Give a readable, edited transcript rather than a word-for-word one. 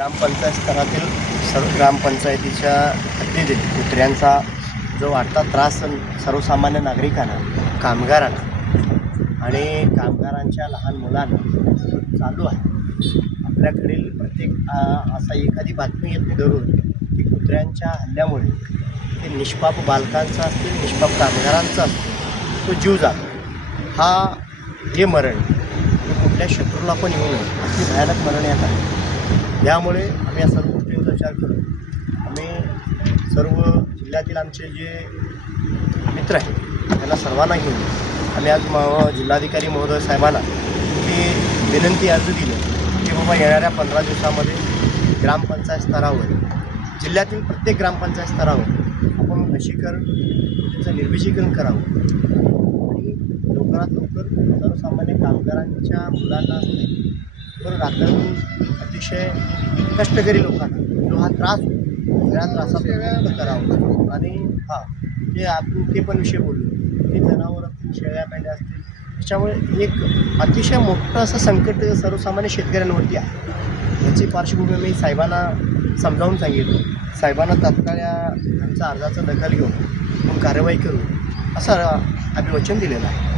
ग्रामपंचायत स्तरातील सर्व ग्रामपंचायतीच्या हद्दीतील कुत्र्यांचा जो वाढता त्रास सर्वसामान्य नागरिकांना, कामगारांना आणि कामगारांच्या लहान मुलांना चालू आहे. आपल्याकडील प्रत्येक असा एखादी बातमी येते दररोज की कुत्र्यांच्या हल्ल्यामुळे ते निष्पाप बालकांचा असतील, निष्पाप कामगारांचा असतील, तो जीव जातो. हे मरण हे कुठल्या शत्रूला पण येऊ नये अशी भयानक मरण येत आहे. यामुळे आम्ही या सर्व गोष्टींचा विचार करून आम्ही सर्व जिल्ह्यातील आमचे जे मित्र आहेत त्यांना सर्वांना घेऊन आम्ही आज जिल्हाधिकारी महोदय साहेबांना की विनंती अर्ज दिली की बाबा येणाऱ्या 15 दिवसामध्ये ग्रामपंचायत स्तरावर, जिल्ह्यातील प्रत्येक ग्रामपंचायत स्तरावर आपण लसीकरण, त्याचं निर्विषीकरण करावं आणि लवकरात लवकर सर्वसामान्य कामगारांच्या मुलांना तर रात्रंदिवस अतिशय कष्टकरी लोकांना जो हा त्रास होतो त्या त्रासातून मुक्त करावं. आणि जे आपण ते पण विषय बोललो की जनावर असतील, शेळ्या मेंढ्या असतील, त्याच्यामुळे एक अतिशय मोठं असं संकट सर्वसामान्य शेतकऱ्यांवरती आहे. याची पार्श्वभूमी मी साहेबांना समजावून सांगितलं. साहेबांना तात्काळ आमच्या अर्जाचा दखल घेऊन कारवाई करू असं आम्ही वचन दिलेलं आहे.